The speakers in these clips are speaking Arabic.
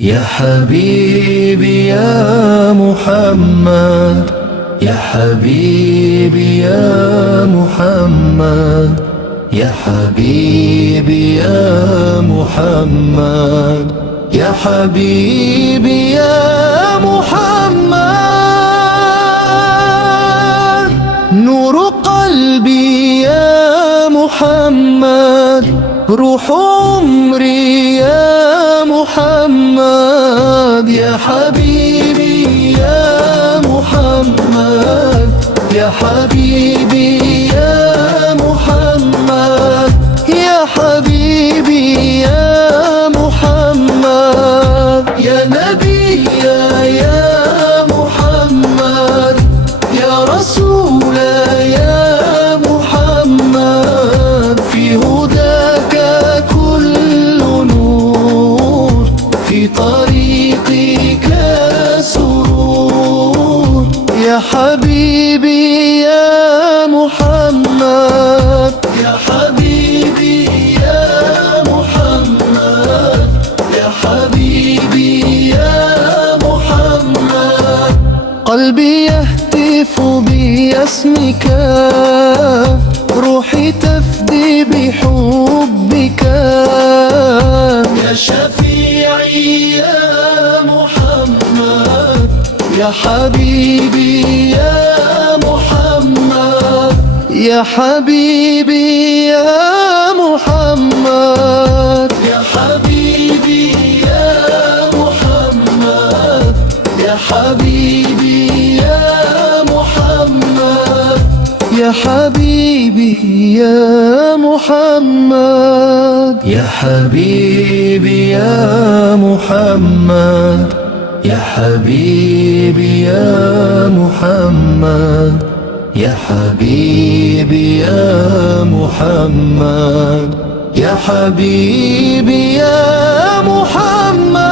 يا حبيبي يا محمد، يا حبيبي يا محمد، يا حبيبي يا محمد، يا حبيبي يا محمد، نور قلبي يا محمد، روح عمري يا محمد، يا حبيبي يا محمد، يا حبيبي يا محمد، يا حبيبي يا محمد، يا نبي يا محمد، يا رسول يا محمد، في هداك كل نور، في طريقك سرور، يا حبيبي يا محمد، يا حبيبي يا محمد، يا حبيبي يا محمد، قلبي يهتف باسمك، روحي تفدي بحبك، يا شفيعي يا محمد، يا حبيبي يا محمد، يا حبيبي يا محمد، يا حبيبي يا محمد، يا حبيبي يا محمد، يا حبيبي يا محمد، يا حبيبي يا محمد، يا حبيبي يا محمد، يا حبيبي يا محمد، يا حبيبي يا محمد،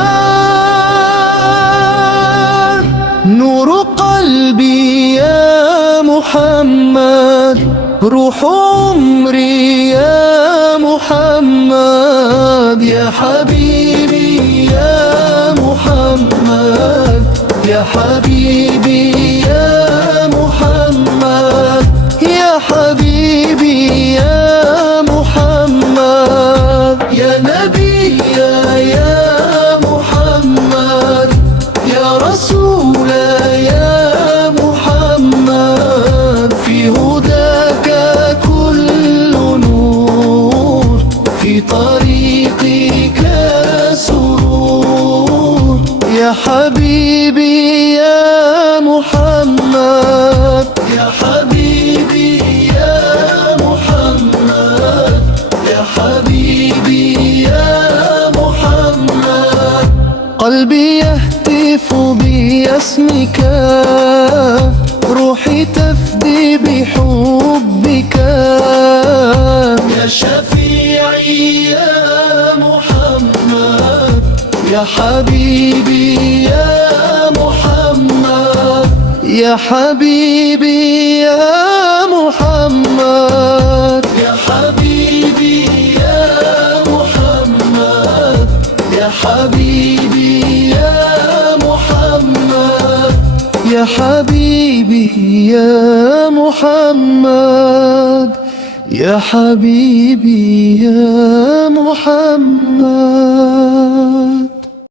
نور قلبي يا محمد، روح عمري يا محمد، يا حبيبي يا محمد، يا حبيبي يا محمد، يا حبيبي يا محمد، يا نبي يا محمد، يا رسول يا محمد، في هداك كل نور، في طريقك سرور، يا حبيبي يا محمد، يا حبيبي يا محمد، يا حبيبي يا محمد، قلبي يهتف باسمك، روحي تفدي بحبك، يا شفيعي يا محمد، يا حبيبي يا محمد، يا حبيبي يا محمد، يا حبيبي يا محمد، يا حبيبي يا محمد، يا حبيبي يا محمد، يا حبيبي يا محمد.